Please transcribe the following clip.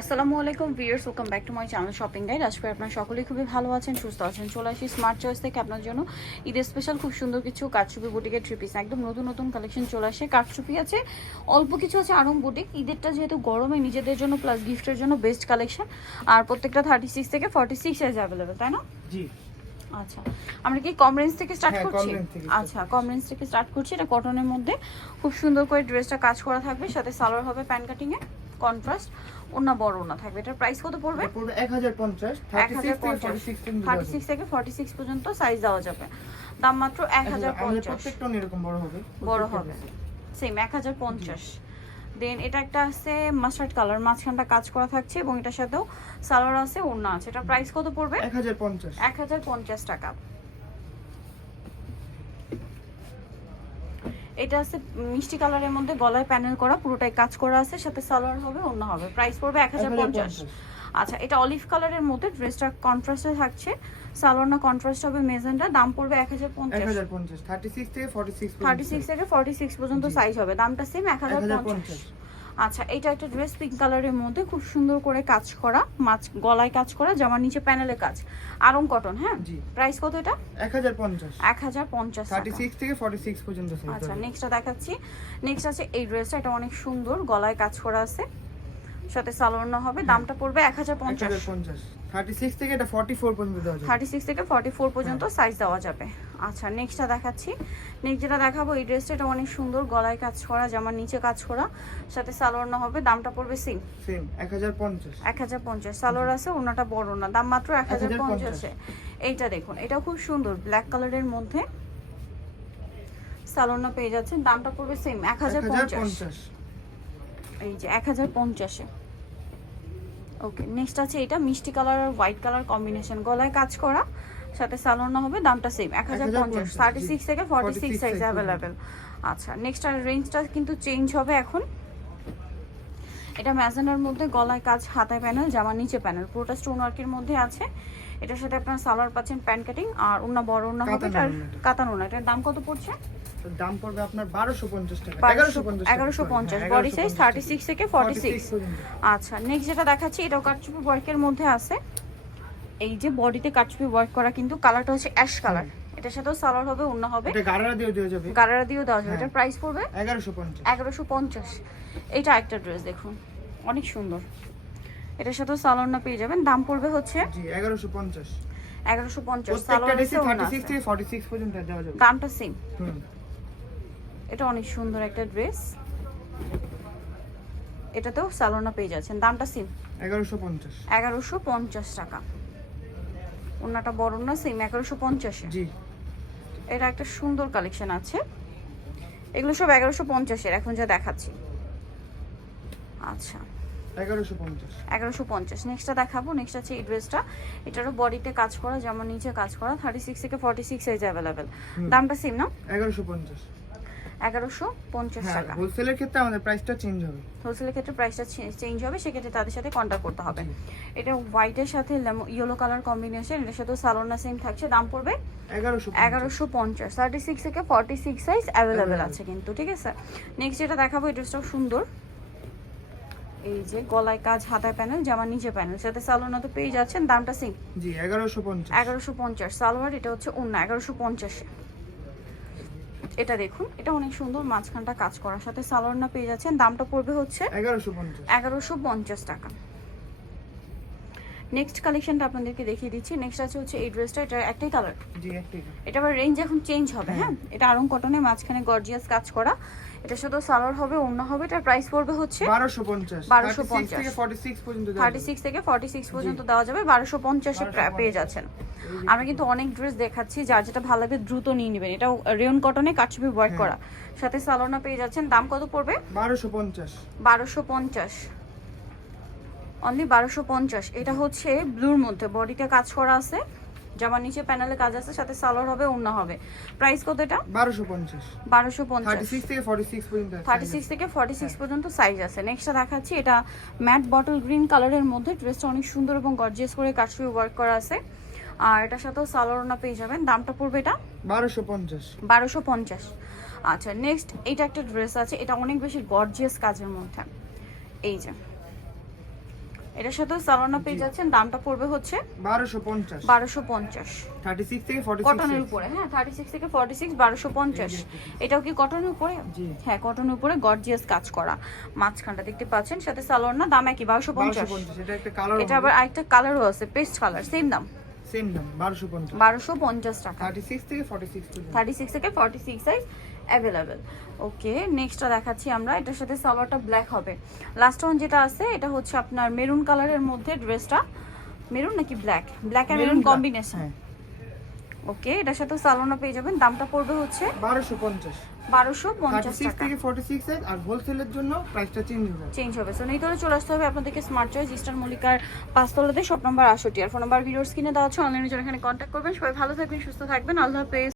আসসালামু আলাইকুম viewers, welcome back to my channel shopping guide. আজকে আপনারা সকলেই খুবই ভালো আছেন, সুস্থ আছেন। চলে আসি স্মার্ট চয়েস থেকে আপনার জন্য ঈদের স্পেশাল খুব সুন্দর কিছু কারচুপি বুটিকের থ্রি পিস, একদম নতুন নতুন কালেকশন চলে আসে। কারচুপি আছে, অল্প কিছু আছে আরং বুটিক। ঈদেরটা যেহেতু গরমে নিজেদের জন্য প্লাস গিফটের জন্য বেস্ট কালেকশন। আর প্রত্যেকটা 36 থেকে 46 সাইজ অ্যাভেলেবেল, তাই না? জি। আচ্ছা, আমরা কি কম রেঞ্জ থেকে স্টার্ট হ্যাঁ, করছি? কম রেঞ্জ থেকে আচ্ছা, কম রেঞ্জ থেকে স্টার্ট করছি। এটা কটনের মধ্যে খুব সুন্দর করে ড্রেসটা কাজ করা থাকবে, সাথে সালোয়ার হবে প্যান কাটিং এ কন্ট্রাস্ট, ওনা বড় ওনা থাকবে। এটার প্রাইস কত পড়বে? এটা পড়বে 1050, 36 থেকে 46 পর্যন্ত সাইজ দেওয়া যাবে। দাম মাত্র 1050। প্রত্যেকটা এরকম বড় হবে, সেম 1050। দেন এটা একটা আছে মাস্টার্ড কালার, মাঝখানটা কাজ করা থাকছে এবং এটার সাথেও সালোয়ার আছে, ওড়না আছে। এটা প্রাইস কত পড়বে? 1050 টাকা। এটা আছে মিষ্টি কালারের মধ্যে, গলায় প্যানেল করা, পুরোটাই কাজ করা আছে, সাথে সালোয়ার হবে, ওড়না হবে। প্রাইস পড়বে 1050। আচ্ছা, এটা অলিভ কালারের মধ্যে, ড্রেসটা কন্ট্রাস্টে থাকছে, সালোয়ার না কন্ট্রাস্ট হবে মেজেন্টা। দাম পড়বে 1050। 36 থেকে 46 পর্যন্ত সাইজ হবে, দামটা সেম 1050। আচ্ছা, এটা একটা ড্রেস পিঙ্ক কালারের মধ্যে খুব সুন্দর করে কাজ করা, গলায় কাজ করা, জামার নিচে প্যানেলে কাজ, আরং কটন। হ্যাঁ, প্রাইস কত এটা? 1050। 36 থেকে 46 পর্যন্ত সাইজ। আচ্ছা, নেক্সটটা দেখাচ্ছি। নেক্সট আছে এই ড্রেসটা, এটা অনেক সুন্দর, গলায় কাজ করা আছে, সাথে সালোয়ার না হবে। দামটা পড়বে 1050। 36 থেকে এটা 44 পর্যন্ত দেওয়া যাবে। 36 থেকে 44 পর্যন্ত সাইজ দেওয়া যাবে। আচ্ছা, নেক্সটটা দেখাচ্ছি। নেক্সট যেটা দেখাবো এই ড্রেসটা, এটা অনেক সুন্দর, গলায় কাজ করা, জামার নিচে কাজ করা, সাথে সালোয়ার না হবে। দামটা পড়বে সেম 1050। সালোয়ার আছে, ওনাটা বড় না, দাম মাত্র 1050। এইটা দেখুন, এটাও খুব সুন্দর, ব্ল্যাক কালারের মধ্যে সালোয়ার না পেয়ে যাচ্ছেন, দামটা পড়বে সেম 1050। এই যে 1050-এ। ওকে, নেক্সট আছে এটা মিষ্টি কালার আর হোয়াইট কালার কম্বিনেশন, গলায় কাজ করা, সাথে সালোয়ার না হবে। দামটা সেম 1050। 36 থেকে 46 সাইজ অ্যাভেলেবেল। আচ্ছা, নেক্সট আর রেঞ্জটা কিন্তু চেঞ্জ হবে এখন। এটা ম্যাজেন্ডার মধ্যে, গলায় কাজ, হাতায় প্যানেল, জামার নিচে প্যানেল, পুরোটা স্টোন ওয়ার্কের মধ্যে আছে। এটার সাথে আপনার সালোয়ার পাচ্ছেন প্যান কাটিং, আর ওনা বড় ওনা হবে, আর কাতান ওনা। এটার দাম কত পড়ছে? দাম পড়বে আপনার 1250 টাকা। 1150 বডি সাইজ 36 থেকে 46। আচ্ছা, নেক্সট যেটা দেখাচ্ছি, এটাও কাটচুপি ওয়ার্কের মধ্যে আছে। এই যে বডিতে কাটচুপি ওয়ার্ক করা, কিন্তু কালারটা হচ্ছে অ্যাশ কালার। এটার সাথেও সালোয়ার হবে, ওড়না হবে, এটা গারারা দিয়েও দেওয়া যাবে। গারারা দিয়েও দেওয়া যাবে। এটার প্রাইস পড়বে 1150। এটা একটা ড্রেস দেখুন, অনেক সুন্দর, এটার সাথেও সালোয়ার না পেয়ে যাবেন। দাম পড়বে হচ্ছে জি 1150। 1150। সালোয়ার আছে, 36 থেকে 46 পর্যন্ত দেওয়া যাবে, দামটা সেম। এটা অনেক সুন্দর একটা ড্রেস, এটাতেও সালোনা পেয়ে যাচ্ছেন, দামটা সেম 1150 টাকা। ওনাটা বড় না, সেম 1150-এ। জি, এটা একটা সুন্দর কালেকশন আছে, এগুলো সব 1150-এর এখন যা দেখাচ্ছি। আচ্ছা, 1150। নেক্সটটা দেখাবো। নেক্সট আছে এই ড্রেসটা, এটারও বডিতে কাজ করা, জামার নিচে কাজ করা, 36 থেকে 46 সাইজ অ্যাভেলেবেল। দামটা সেম না? 1150 টাকা। হোলসেলের ক্ষেত্রে আমাদের প্রাইসটা চেঞ্জ হবে। হোলসেলের ক্ষেত্রে প্রাইসটা চেঞ্জ হবে, সেক্ষেত্রে তাদের সাথে কন্ট্যাক্ট করতে হবে। এটা হোয়াইটের সাথে ইয়েলো কালার কম্বিনেশন, এটার সাথে সালোনা সেম থাকছে। দাম পড়বে 1150। 36 থেকে 46 সাইজ অ্যাভেলেবেল আছে কিন্তু, ঠিক আছে। নেক্সট যেটা দেখাবো, এই ড্রেসটাও সুন্দর, এই যে গলায় কাজ, হাতায় প্যানেল, জামার নিচে প্যানেল, সাথে সালোনা তো পেয়ে যাচ্ছেন। দামটা সেম জি 1150। সালোয়ার, এটা হচ্ছে ওড়না 1150। এটা দেখুন, এটা অনেক সুন্দর, মাঝখানটা কাজ করার সাথে সালোয়ার না পেয়ে যাচ্ছেন। দামটা পড়বে হচ্ছে 1150 টাকা। নেক্সট কালেকশনটা আপনাদেরকে দেখিয়ে দিচ্ছি। নেক্সট আছে হচ্ছে এই ড্রেসটা, এটা একটাই কালার। জি, একটাই। এটা আবার রেঞ্জ এখন চেঞ্জ হবে। হ্যাঁ, এটা আরং কটনের, মাঝখানে গর্জিয়াস কাজ করা, এটা শুধু সালোয়ার হবে, ওড়না হবে। এটার প্রাইস পড়বে হচ্ছে 1250। 1250 থেকে 46 পর্যন্ত 36 থেকে 46 পর্যন্ত দেওয়া যাবে, 1250-এ পেয়ে যাচ্ছেন। আমরা কিন্তু অনেক ড্রেস দেখাচ্ছি, যার যেটা ভালো লাগে দ্রুত নিয়ে নেবেন। এটা রেয়ন কটনে কাটচুপি ওয়ার্ক করা, সাথে সালোনা পেয়ে যাচ্ছেন। দাম কত পড়বে? 1250। অনলি 1250। এটা হচ্ছে ব্লুর মধ্যে, বডিতে কাজ করা আছে, জামার নিচে প্যানেলে কাজ আছে, সাথে সালোয়ার হবে, ওড়না হবে। প্রাইস কত এটা? 1250। 36 থেকে 46 পর্যন্ত 36 থেকে 46 পর্যন্ত সাইজ আছে। নেক্সটটা দেখাচ্ছি, এটা ম্যাট বটল গ্রিন কালারের মধ্যে, ড্রেসটা অনেক সুন্দর এবং গর্জিয়াস করে কাটচুপি ওয়ার্ক করা আছে, আর এটার সাথেও সালোয়ার ওড়না পেয়ে যাবেন। দামটা পড়বে এটা 1250। আচ্ছা, নেক্সট এইটা একটা ড্রেস আছে, এটা অনেক বেশি গর্জিয়াস কাজের মধ্যে, এই যে এটার সাথেও সালোনা পেয়ে যাচ্ছেন, দামটা পড়বে হচ্ছে 1250 1250 36 থেকে 46 কটনের উপরে। হ্যাঁ 36 থেকে 46 1250। এটাও কি কটনের উপরে? জি হ্যাঁ কটনের উপরে গর্জিয়াস কাজ করা, মাঝখানটা দেখতে পাচ্ছেন, সাথে সালোয়ার না, দাম একই 1250। 1250 এটা একটা কালার, এটা আবার আরেকটা কালারও আছে, পেস্ট কালার, সেম দাম সেম দাম 1250 1250 টাকা। 36 থেকে 46 পর্যন্ত। 36 থেকে 46 সাইজ অ্যাভেলেবেল। ওকে নেক্সটটা দেখাচ্ছি আমরা, এটার সাথে সালোয়ারটা ব্ল্যাক হবে। লাস্ট ওয়ান যেটা আছে এটা হচ্ছে আপনার মেরুন কালারের মধ্যে, ড্রেসটা মেরুন নাকি ব্ল্যাক, ব্ল্যাক আর মেরুন কম্বিনেশন। হ্যাঁ ওকে এটার সাথে সালোয়ারটা পেয়ে যাবেন, দামটা পড়বে হচ্ছে 1250 1250 36 টাকা। থেকে 46 সাইজ। আর হোলসেলের জন্য প্রাইসটা চেঞ্জ হবে। সো নেই তোরে চলে আসতে হবে আপনাদেরকে স্মার্ট চয়েস ইস্টার্ন মল্লিকার 5 তলাতে, শপ নাম্বার 68 আর ফোন নাম্বার ভিডিওর স্ক্রিনে দেওয়া আছে। অনলাইনে জন্য এখানে কন্ট্যাক্ট করবেন। সবাই ভালো থাকবেন, সুস্থ থাকবেন, আল্লাহ হাফেজ।